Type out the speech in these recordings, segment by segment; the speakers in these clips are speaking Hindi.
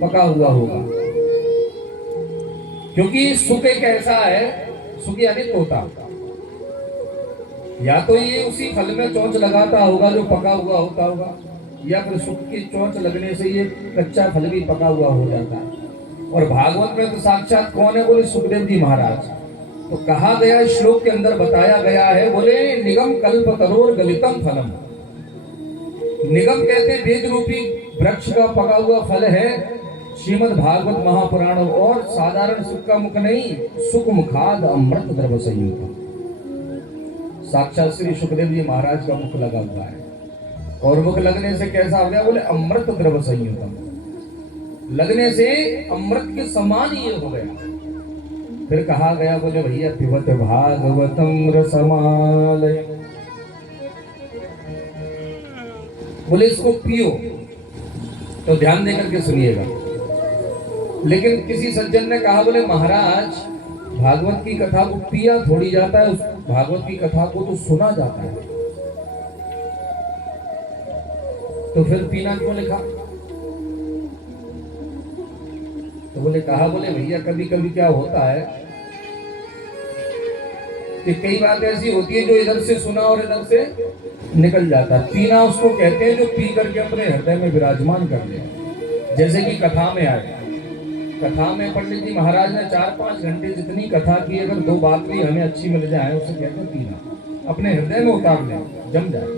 पका हुआ होगा, क्योंकि सुख एक ऐसा है, सुख यानी तोता, या तो ये उसी फल में चोंच लगाता होगा जो पका हुआ होता होगा, या फिर सुख की चोंच लगने से ये कच्चा फल भी पका हुआ हो जाता है। और भागवत में तो साक्षात कौन है, बोले सुखदेव जी महाराज। तो कहा गया, श्लोक के अंदर बताया गया है, बोले निगम कल्प तरोर गलितम फलम। निगम कहते वेद रूपी वृक्ष का पका हुआ फल है श्रीमद् भागवत महापुराण, और साधारण सुख का मुख नहीं, सुख मुखाद अमृत द्रव संयुक्त। साक्षात श्री सुखदेव जी महाराज का मुख लगा हुआ है, और मुख लगने से कैसा हो गया, बोले अमृत द्रव संयुतम, लगने से अमृत के समान ये हो गया। फिर कहा गया, बोले भैया पिबत भागवतम रसमालय, बोले इसको पियो, तो ध्यान देकर के सुनिएगा। लेकिन किसी सज्जन ने कहा, बोले महाराज भागवत की कथा को पिया थोड़ी जाता है, उस भागवत की कथा को तो सुना जाता है, तो फिर पीना क्यों लिखा? तो बोले कहा, बोले भैया कभी कभी क्या होता है कि कई बात ऐसी होती है जो इधर से सुना और इधर से निकल जाता है। पीना उसको कहते हैं जो पी करके अपने हृदय में विराजमान कर ले। जैसे कि कथा में आए, कथा में पंडित जी महाराज ने 4-5 घंटे जितनी कथा की, अगर 2 बात भी हमें अच्छी मिल जाए, उसे कहते हैं पीना, अपने हृदय में उतार ले, जम जाए।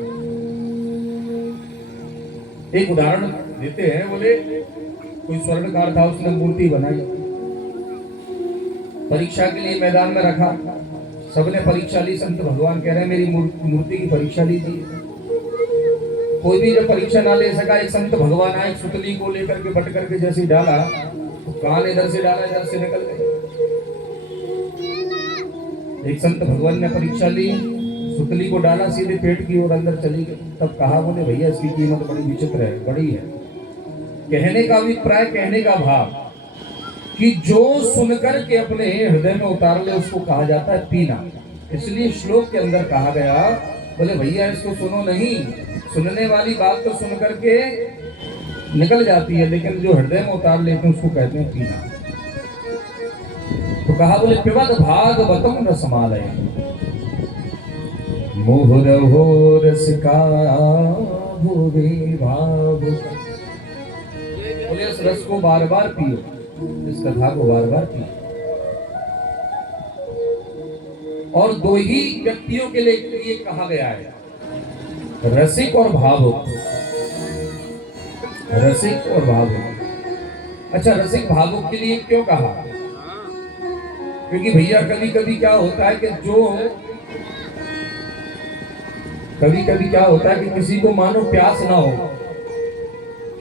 एक उदाहरण देते हैं, बोले कोई स्वर्णकार था, उसने मूर्ति बनाई, परीक्षा के लिए मैदान में रखा, सबने परीक्षा ली, संत भगवान कह रहे हैं मेरी मूर्ति की परीक्षा लीजिए। कोई भी जब परीक्षा ना ले सका, एक संत भगवान आए, सुतली को लेकर के बट करके जैसे डाला, तो कान इधर से डाला, इधर से निकल गए। एक संत भगवान ने परीक्षा ली, सुतली को डाला, सीधे पेट की ओर अंदर चली गई। तब कहा, बोले भैया इसकी कीमत बड़ी विचित्र है, बड़ी है। कहने का अभिप्राय, कहने का भाव कि जो सुनकर के अपने हृदय में उतार ले उसको कहा जाता है पीना। इसलिए श्लोक के अंदर कहा गया, बोले भैया इसको सुनो नहीं, सुनने वाली बात तो सुन करके निकल जाती है, लेकिन जो हृदय में उतार लेते हैं उसको कहते हैं पीना। तो कहा, बोले पिबत भागवतम रसमालय, मुहुरहो रसिका भुवि भावुक। बोले इस रस को बार बार पियो, इस कथा को बार बार पियो। और 2 ही व्यक्तियों के लिए कहा गया है, रसिक और भावुक। रसिक और भावुक। अच्छा, रसिक भावुक के लिए क्यों कहा? क्योंकि भैया कभी कभी क्या होता है कि किसी को मानो प्यास ना हो,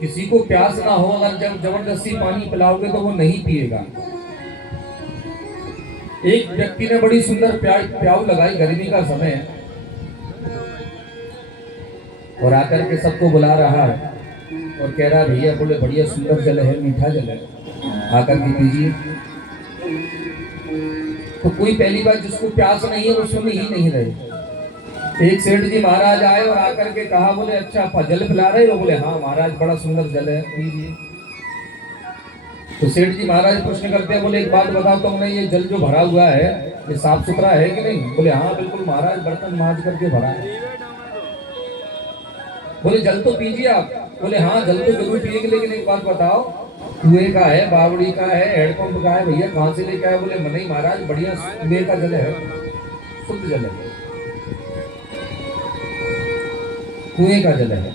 किसी को प्यास ना हो, अगर जब जबरदस्ती पानी पिलाओगे तो वो नहीं पिएगा। एक व्यक्ति ने बड़ी सुंदर प्याऊ लगाई, गर्मी का समय है, और आकर के सबको बुला रहा है और कह रहा है भैया बोले बढ़िया सुंदर जल है, मीठा जल है, आकर के पीजिए। तो कोई पहली बार जिसको प्यास नहीं है वो सुन ही नहीं रहे। एक सेठ जी महाराज आए और आकर के कहा, बोले अच्छा जल पिला रहे हो? बोले हाँ महाराज बड़ा सुंदर जल है, पीजिए। तो सेठ जी महाराज प्रश्न करते हैं, बोले एक बात बताओ तुमने, ये जल जो भरा हुआ है ये साफ सुथरा है कि नहीं? बोले हाँ बिल्कुल महाराज, बर्तन मांज करके भरा है। बोले जल तो पीजिए आप? बोले हाँ जल तो जरूर पिएंगे, लेकिन एक बात बताओ, कुएं का है, बावड़ी का है, हैंडपंप का है, भैया कहाँ से लेके आए? बोले नहीं महाराज बढ़िया कुएं का जल है, शुद्ध जल है, कुएं का जल है।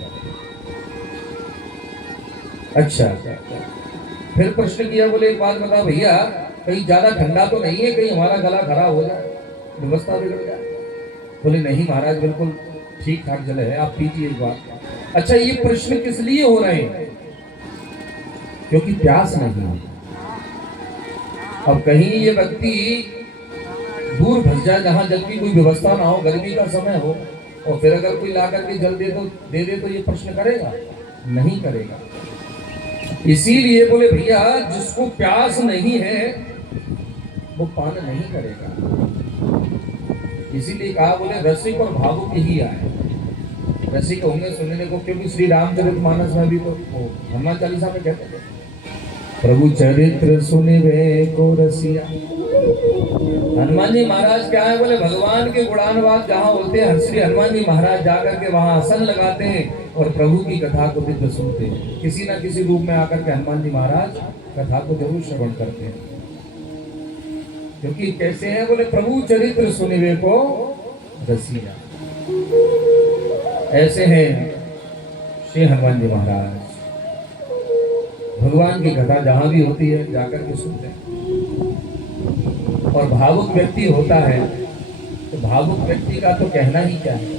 अच्छा, फिर प्रश्न किया, बोले एक बात बताओ भैया, कहीं ज्यादा ठंडा तो नहीं है, कहीं हमारा गला खराब हो जाए, व्यवस्था बिगड़ जाए? बोले नहीं महाराज बिल्कुल ठीक ठाक जल है, आप पीजिए एक बार। अच्छा, ये प्रश्न किस लिए हो रहे हैं? क्योंकि प्यास नहीं है। अब कहीं ये व्यक्ति दूर भज जाए जहां जल की कोई व्यवस्था ना हो, गर्मी का समय हो, और फिर अगर कोई लाकर के जल दे तो ये प्रश्न करेगा? नहीं करेगा। इसीलिए बोले भैया जिसको प्यास नहीं है वो पान नहीं करेगा। इसीलिए कहा, बोले रसिक और भावुक ही आए। रसिक होंगे सुनने को, क्योंकि श्री रामचरितमानस में भी तो हनुमान चालीसा में कहते थे प्रभु चरित्र सुनिवे को रसिया। हनुमान जी महाराज क्या है बोले, भगवान के गुणानुवाद जहाँ होते हैं श्री हनुमान जी महाराज जाकर के वहां आसन लगाते हैं और प्रभु की कथा को दिव्य सुनते हैं। किसी न किसी रूप में आकर के हनुमान जी महाराज कथा को जरूर श्रवण करते हैं। क्योंकि कैसे हैं बोले, प्रभु चरित्र सुनिवे को रसिया। ऐसे हैं श्री हनुमान जी महाराज। भगवान की कथा जहां भी होती है जाकर के सुनते हैं। और भावुक व्यक्ति होता है तो भावुक व्यक्ति का तो कहना ही क्या है।